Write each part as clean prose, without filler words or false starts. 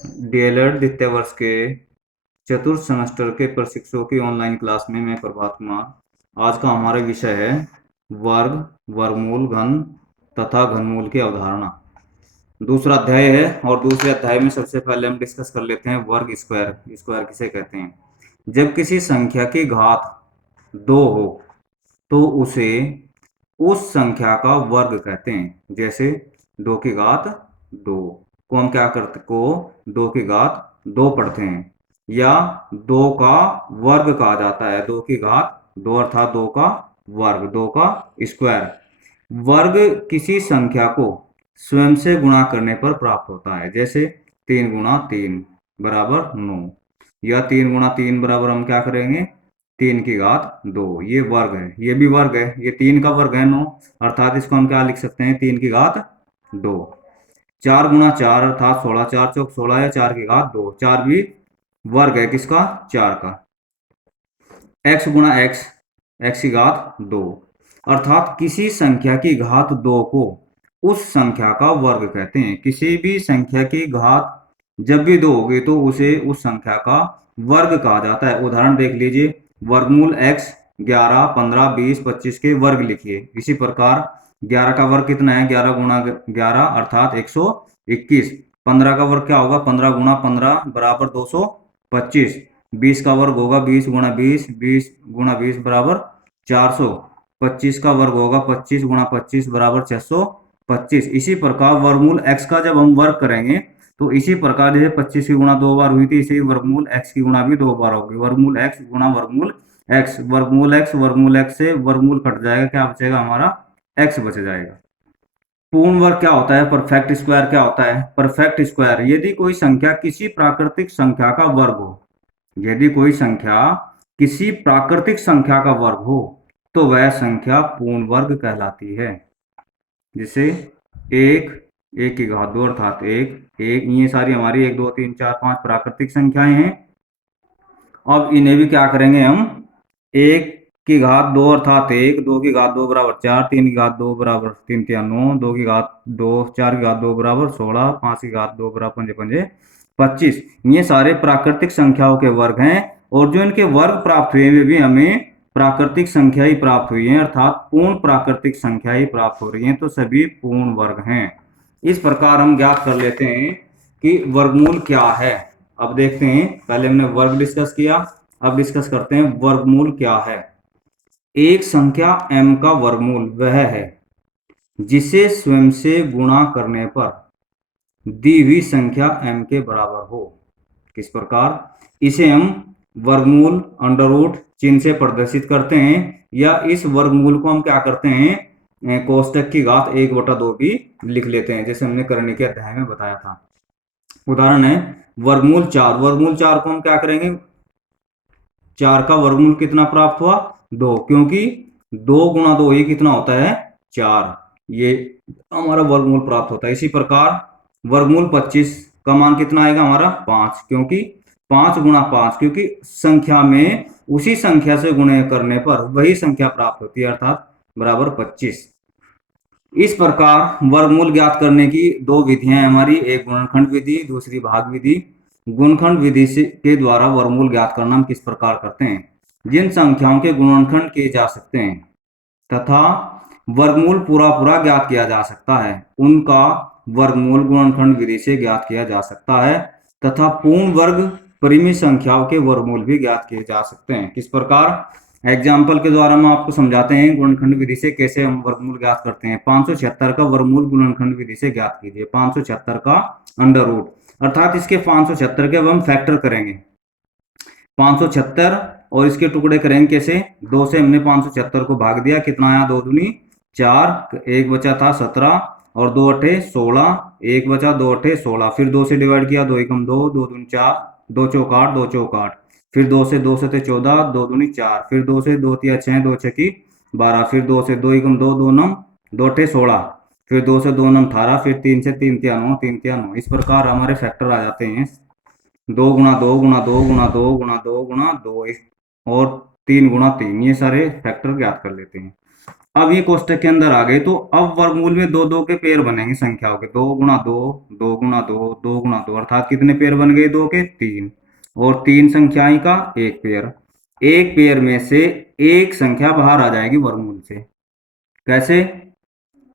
DElEd द्वितीय वर्ष के चतुर्थ सेमेस्टर के प्रशिक्षकों की ऑनलाइन क्लास में मैं प्रभात कुमार। आज का हमारा विषय है वर्ग, वर्गमूल, घन तथा घनमूल की अवधारणा। दूसरा अध्याय है और दूसरे अध्याय में सबसे पहले हम डिस्कस कर लेते हैं वर्ग स्क्वायर। स्क्वायर किसे कहते हैं? जब किसी संख्या की घात 2 हो तो उसे उस संख्या का वर्ग कहते हैं। जैसे 2 की घात 2 को हम क्या करते को 2 की घात 2 पढ़ते हैं, या 2 का वर्ग कहा जाता है। 2 की घात 2 अर्थात 2 का वर्ग, 2 का स्क्वायर। वर्ग किसी संख्या को स्वयं से गुणा करने पर प्राप्त होता है। जैसे 3 गुणा 3 बराबर 9, या 3 गुणा 3 बराबर हम क्या करेंगे 3 की घात 2। ये वर्ग है, ये भी वर्ग है, ये 3 का वर्ग है 9, अर्थात इसको हम क्या लिख सकते हैं 3 की घात 2। 4 गुणा 4 अर्थात 16, 4 चौक 16 या 4 की घात 2, 4 भी वर्ग है किसका 4 का। x गुणा x, x की घात 2, अर्थात किसी संख्या की घात 2 को उस संख्या का वर्ग कहते हैं। किसी भी संख्या की घात जब भी 2 होगी तो उसे उस संख्या का वर्ग कहा जाता है। उदाहरण देख लीजिए, वर्गमूल x 11, 15, 20, 25 के वर्ग लिखिए। इसी प्रकार 11 का वर्ग कितना है 11 गुणा 11 अर्थात 121। 15 का वर्ग क्या होगा 15 गुणा 15 बराबर 225। 20 का वर्ग होगा 20 गुणा 20, 20 गुणा 20 बराबर 400। 25 का वर्ग होगा 25 गुणा 25 बराबर 625। इसी प्रकार वर्गमूल x का जब हम वर्ग करेंगे तो इसी प्रकार जैसे 25 की गुणा 2 बार हुई थी, इसी वर्गमूल x की गुणा भी 2 बार होगी। वर्गमूल x गुणा वर्गमूल x, वर्गमूल x से वर्गमूल कट जाएगा, क्या बचेगा हमारा x बच जाएगा। पूर्ण वर्ग क्या होता है? परफेक्ट स्क्वायर क्या होता है? परफेक्ट स्क्वायर यदि कोई संख्या किसी प्राकृतिक संख्या का वर्ग हो, यदि कोई संख्या किसी प्राकृतिक संख्या का वर्ग हो तो वह संख्या पूर्ण वर्ग कहलाती है। जैसे 1, 1 की घात 2 अर्थात 1, 1, ये सारी हमारी 1, 2, 3, 4, 5 प्राकृतिक संख्याएं हैं। अब इन्हें भी क्या करेंगे हम 1 की घात 2 अर्थात 1, 2 की घात 2 बराबर 4, 3 की घात 2 बराबर 3 तिया 9, 2 की घात 2, 4 की घात 2 बराबर 16, 5 की घात 2 बराबर 5 पंजे 25। ये सारे प्राकृतिक संख्याओं के वर्ग हैं, और जो इनके वर्ग प्राप्त हुए वे भी हमें प्राकृतिक संख्या ही प्राप्त हुई है, अर्थात पूर्ण प्राकृतिक संख्या ही प्राप्त हो रही है, तो सभी पूर्ण वर्ग हैं। इस प्रकार हम ज्ञात कर लेते हैं कि वर्गमूल क्या है। अब देखते हैं, पहले हमने वर्ग डिस्कस किया, अब डिस्कस करते हैं वर्गमूल क्या है। एक संख्या m का वर्गमूल वह है जिसे स्वयं से गुणा करने पर दी हुई संख्या m के बराबर हो। किस प्रकार? इसे हम वर्गमूल अंडर रूट चिन्ह से प्रदर्शित करते हैं, या इस वर्गमूल को हम क्या करते हैं कोष्टक की घात 1/2 भी लिख लेते हैं, जैसे हमने करने के अध्याय में बताया था। उदाहरण है वर्गमूल 4। वर्गमूल 4 को हम क्या करेंगे, 4 का वर्गमूल कितना प्राप्त हुआ 2, क्योंकि 2 गुणा 2 ये कितना होता है 4, ये हमारा वर्गमूल प्राप्त होता है। इसी प्रकार वर्गमूल 25 का मान कितना आएगा हमारा 5, क्योंकि 5 गुणा 5, क्योंकि संख्या में उसी संख्या से गुणे करने पर वही संख्या प्राप्त होती है, अर्थात बराबर 25। इस प्रकार वर्गमूल ज्ञात करने की दो विधियां हमारी, एक गुणनखंड विधि, दूसरी भाग विधि। गुणनखंड विधि से के द्वारा वर्गमूल ज्ञात करना हम किस प्रकार करते हैं, जिन संख्याओं के गुणनखंड किए जा सकते हैं तथा वर्गमूल पूरा पूरा ज्ञात किया जा सकता है, उनका वर्गमूल गुणनखंड विधि से ज्ञात किया जा सकता है, तथा पूर्ण वर्ग परिमित संख्याओं के वर्गमूल भी ज्ञात किए जा सकते हैं। किस प्रकार? एग्जाम्पल के द्वारा हम आपको समझाते हैं गुणनखंड विधि से कैसे हम वर्गमूल ज्ञात करते हैं। 576 का वर्गमूल गुणनखंड विधि से ज्ञात कीजिए। 576 का अंडर रूट, अर्थात इसके 576 के अब हम फैक्टर करेंगे। 576 और इसके टुकड़े करेंगे कैसे, 2 से हमने 576 को भाग दिया, कितना आया 2 दूनी 4, 1 बचा था 17 और 2 अठे 16, 1 बचा 2 अठे 16, फिर 2 से डिवाइड किया, 2 एकम 2, 2 दूनी 4, 2 चौक 8, 2 चौक 8, फिर 2 से 2 से 14, 2 दूनी 4, फिर 2 से 2 तिया 6, 2 छकी 12, फिर 2 से 2 एकम 2, 2 नम 2 अठे 16, फिर 2 से 2 नम 18, फिर 3 से 3 तिया 9, 3 तिया 9। इस प्रकार हमारे फैक्टर आ जाते हैं 2 गुणा 2 गुणा 2 गुणा 2 गुणा 2 गुणा 2 और 3 गुणा 3, ये सारे फैक्टर ज्ञात कर लेते हैं। अब ये कोष्टक के अंदर आ गए, तो अब वर्गमूल में दो दो के पेयर बनेंगे संख्याओं के, 2 × 2, 2 × 2, 2 × 2, अर्थात कितने पेयर बन गए, 2 के 3, और 3 संख्याएं का एक पेयर। एक पेयर में से एक संख्या बाहर आ जाएगी वर्गमूल से। कैसे?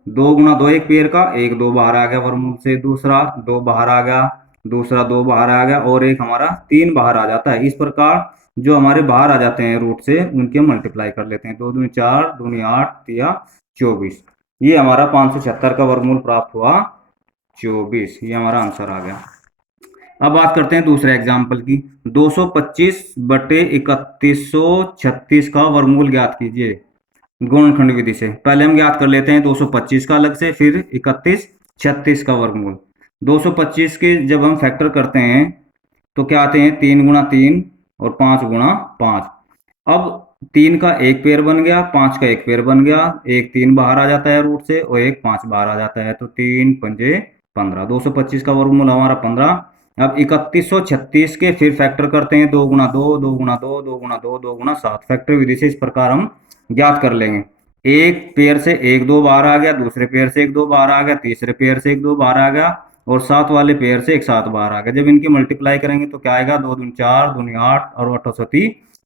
2 × 2 एक पेयर का, एक 2 बाहर आ गया वर्गमूल से, दूसरा 2 बाहर आ गया, दूसरा 2 बाहर आ गया, और एक हमारा 3 बाहर आ जाता है। इस प्रकार जो हमारे बाहर आ जाते हैं रूट से, उनके मल्टीप्लाई कर लेते हैं। 2 दूनी 4, दूनी 8 या 24, ये हमारा 576 का वर्गमूल प्राप्त हुआ 24, ये हमारा आंसर आ गया। अब बात करते हैं दूसरे एग्जाम्पल की। 225/3136 का वर्गमूल ज्ञात कीजिए गुणनखंड विधि से। पहले हम ज्ञात कर लेते हैं 225 का अलग से, फिर 3136 का वर्गमूल। 225 के जब हम फैक्टर करते हैं तो क्या आते हैं, 3 × 3 और 5 × 5। अब 3 का एक पेयर बन गया, 5 का एक पेयर बन गया, एक 3 बाहर आ जाता है रूट से और एक 5 बाहर आ जाता है, तो 3 × 5 = 15। 225 का वर्गमूल हमारा 15। अब 3136 के फिर फैक्टर करते हैं, 2 × 2, 2 × 2, 2 × 2, 2 × 7। फैक्टर विधि से इस प्रकार हम ज्ञात कर लेंगे। एक पेयर से एक 2 बाहर आ गया, दूसरे पेयर से एक 2 बाहर आ गया, तीसरे पेयर से एक 2 बाहर आ गया, और 7 वाले पेयर से एक 7 बाहर आ गया। जब इनकी मल्टीप्लाई करेंगे तो क्या आएगा, 2 दूनी 4, दूनी 8 और 8 ×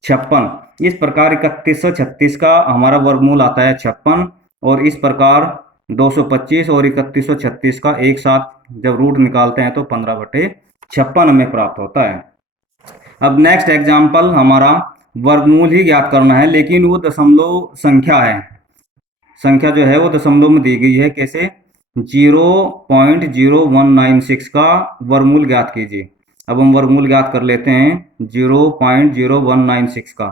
56। इस प्रकार 3136 का हमारा वर्गमूल आता है 56, और इस प्रकार 225 और 3136 का एक साथ जब रूट निकालते हैं तो 15/56 हमें प्राप्त होता है। अब नेक्स्ट एग्जाम्पल हमारा वर्गमूल ही ज्ञात करना है, लेकिन वो दशमलव संख्या है। संख्या जो है वो दशमलव में दी गई है। कैसे? 0.0196 का वर्गमूल ज्ञात कीजिए। अब हम वर्गमूल ज्ञात कर लेते हैं 0.0196 का।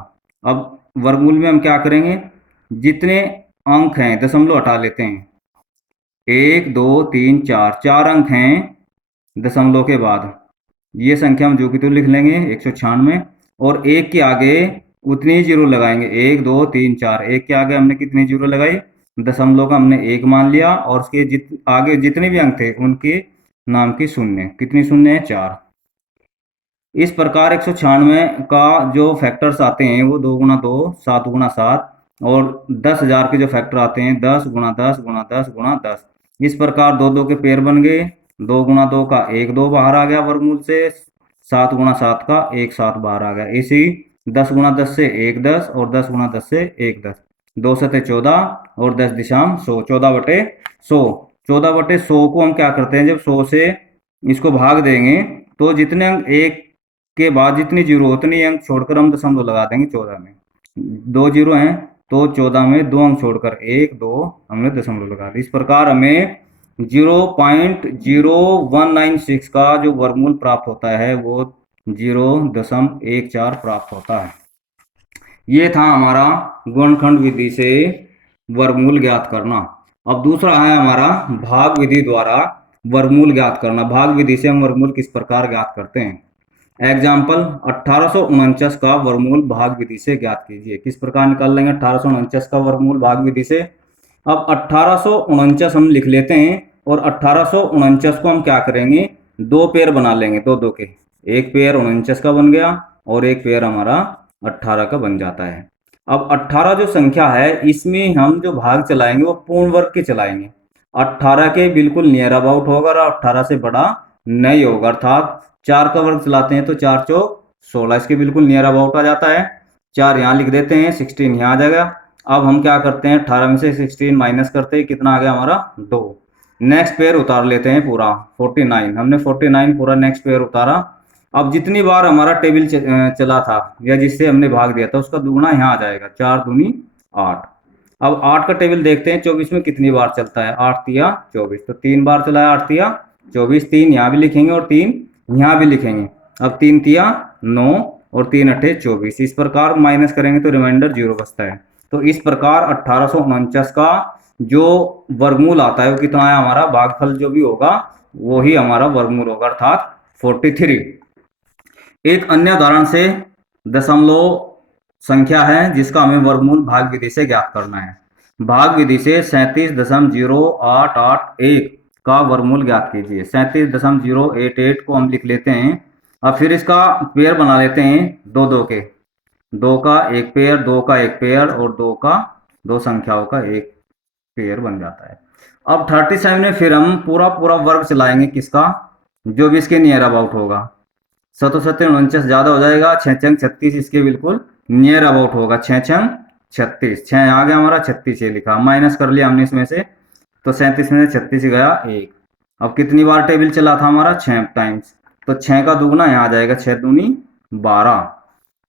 अब वर्गमूल में हम क्या करेंगे, जितने अंक हैं दशमलव हटा लेते हैं। 1 2 3 4, 4 अंक हैं दशमलव के बाद, ये संख्या हम जो की तो लिख लेंगे 196, और एक के आगे उतनी ही जीरो लगाएंगे। 1 2 3 4, एक के आगे हमने कितनी जीरो लगाई, दशमलव का हमने एक मान लिया, और उसके आगे जितने भी अंक थे उनके नाम की शून्य। कितनी शून्य है, 4। इस प्रकार 196 का जो फैक्टर्स आते हैं वो 2 × 2, 7 × 7, और 10,000 के जो फैक्टर आते हैं 10 × 10 × 10 × 10। इस प्रकार 2 2 के पेयर बन गए। 2 × 2 का एक 2 बाहर आ गया वर्गमूल से, 7 × 7 का एक 7 बाहर आ गया। इसी 10 × 10 से एक 10, और 10 × 10 से एक 10, 2 7 14, और 10 दिशाम 100, 14/100। 14/100 को हम क्या करते हैं, जब 100 से इसको भाग देंगे तो जितने अंक एक के बाद जितनी जीरो उतनी अंक छोड़कर हम दशमलव लगा देंगे 14 में। 2 जीरो हैं तो 14 में 2 अंक छोड़कर 1 2 हमने दशमलव लगा दिया। इस प्रकार हमें 0.0196 का जो वर्गमूल प्राप्त होता है वो 0.14 प्राप्त होता है। ये था हमारा गुणनखंड विधि से वर्गमूल ज्ञात करना। अब दूसरा है हमारा भाग विधि द्वारा वर्गमूल ज्ञात करना। भाग विधि से हम वर्गमूल किस प्रकार ज्ञात करते हैं। एग्जाम्पल 1849 का वर्गमूल भाग विधि से ज्ञात कीजिए। किस प्रकार निकाल लेंगे 1849 का वर्गमूल भाग विधि से। अब 1849 हम लिख लेते हैं, और 1849 को हम क्या करेंगे, दो पेयर बना लेंगे, दो दो के। एक पेयर 49 का बन गया और एक पेयर हमारा 18 का बन जाता है। अब 18 जो संख्या है इसमें हम जो भाग चलाएंगे वो पूर्ण वर्ग के चलाएंगे। 18 के बिल्कुल नियर अबाउट होगा और 18 से बड़ा नहीं होगा। अर्थात 4 का वर्ग चलाते हैं तो 4 चौक 16, इसके बिल्कुल नियर अबाउट आ जाता है। 4 यहाँ लिख देते हैं, 16 यहाँ आ जाएगा। अब हम क्या करते हैं, 18 में से 16 माइनस करते हैं, कितना आ गया हमारा 2। नेक्स्ट पेयर उतार लेते हैं पूरा 49, हमने 49 पूरा नेक्स्ट पेयर उतारा। अब जितनी बार हमारा टेबल चला था या जिससे हमने भाग दिया था उसका दुगुना यहाँ आ जाएगा, 4 दूनी 8। अब 8 का टेबल देखते हैं 24 में कितनी बार चलता है, 8 तिया 24, तो 3 बार चला है 8 तिया 24। 3 यहाँ भी लिखेंगे और 3 यहाँ भी लिखेंगे। अब 3 तिया 9 और 3 अट्ठे 24। इस प्रकार माइनस करेंगे तो रिमाइंडर 0 बचता है। तो इस प्रकार 1849 का जो वर्गमूल आता है वो कितना है, हमारा भागफल जो भी होगा वो ही हमारा वर्गमूल होगा, अर्थात 43। एक अन्य उदाहरण से दशमलव संख्या है जिसका हमें वर्गमूल भाग विधि से ज्ञात करना है। भाग विधि से 37.0881 का वर्गमूल ज्ञात कीजिए। 37.088 को हम लिख लेते हैं। अब फिर इसका पेयर बना लेते हैं दो दो के, 2 का एक पेयर, 2 का एक पेयर और 2 का दो संख्याओं का एक पेयर बन जाता है। अब 37 में फिर हम पूरा पूरा वर्ग चलाएंगे किसका, जो भी इसके नियर अबाउट होगा। 7 ज़्यादा हो जाएगा, 6 6 36 इसके बिल्कुल नियर अबाउट होगा। 6 6 36, 6 आ गया हमारा, 36 ये लिखा, माइनस कर लिया हमने इसमें से, तो 37 में से 36 गया 1। अब कितनी बार टेबल चला था हमारा, 6 टाइम्स, तो 6 का दुगना यहाँ आ जाएगा, 6 दूनी 12।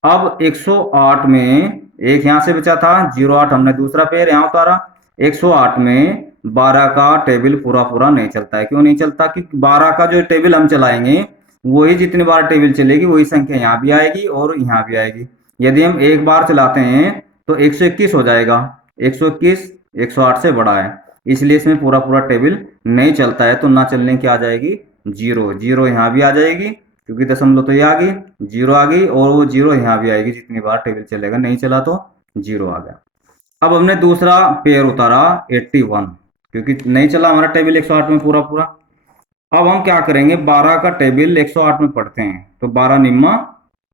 अब 108 में एक यहाँ से बचा था, 08 हमने दूसरा पेयर यहाँ उतारा। 108 में 12 का टेबल पूरा पूरा नहीं चलता है। क्यों नहीं चलता, कि 12 का जो टेबल हम चलाएंगे वही जितनी बार टेबल चलेगी वही संख्या यहाँ भी आएगी और यहाँ भी आएगी। यदि हम एक बार चलाते हैं तो 121 हो जाएगा, 121 108 से बड़ा है, इसलिए इसमें पूरा पूरा टेबल नहीं चलता है। तो ना चलने की आ जाएगी 0, 0 यहाँ भी आ जाएगी क्योंकि दशमलव तो ये आ गई, 0 आ गई, और वो 0 यहाँ भी आएगी जितनी बार टेबल चलेगा, नहीं चला तो 0 आ गया। अब हमने दूसरा पेयर उतारा 81, क्योंकि नहीं चला हमारा टेबल 108 में पूरा पूरा। अब हम क्या करेंगे, 12 का टेबल 108 में पढ़ते हैं, तो 12 निम्मा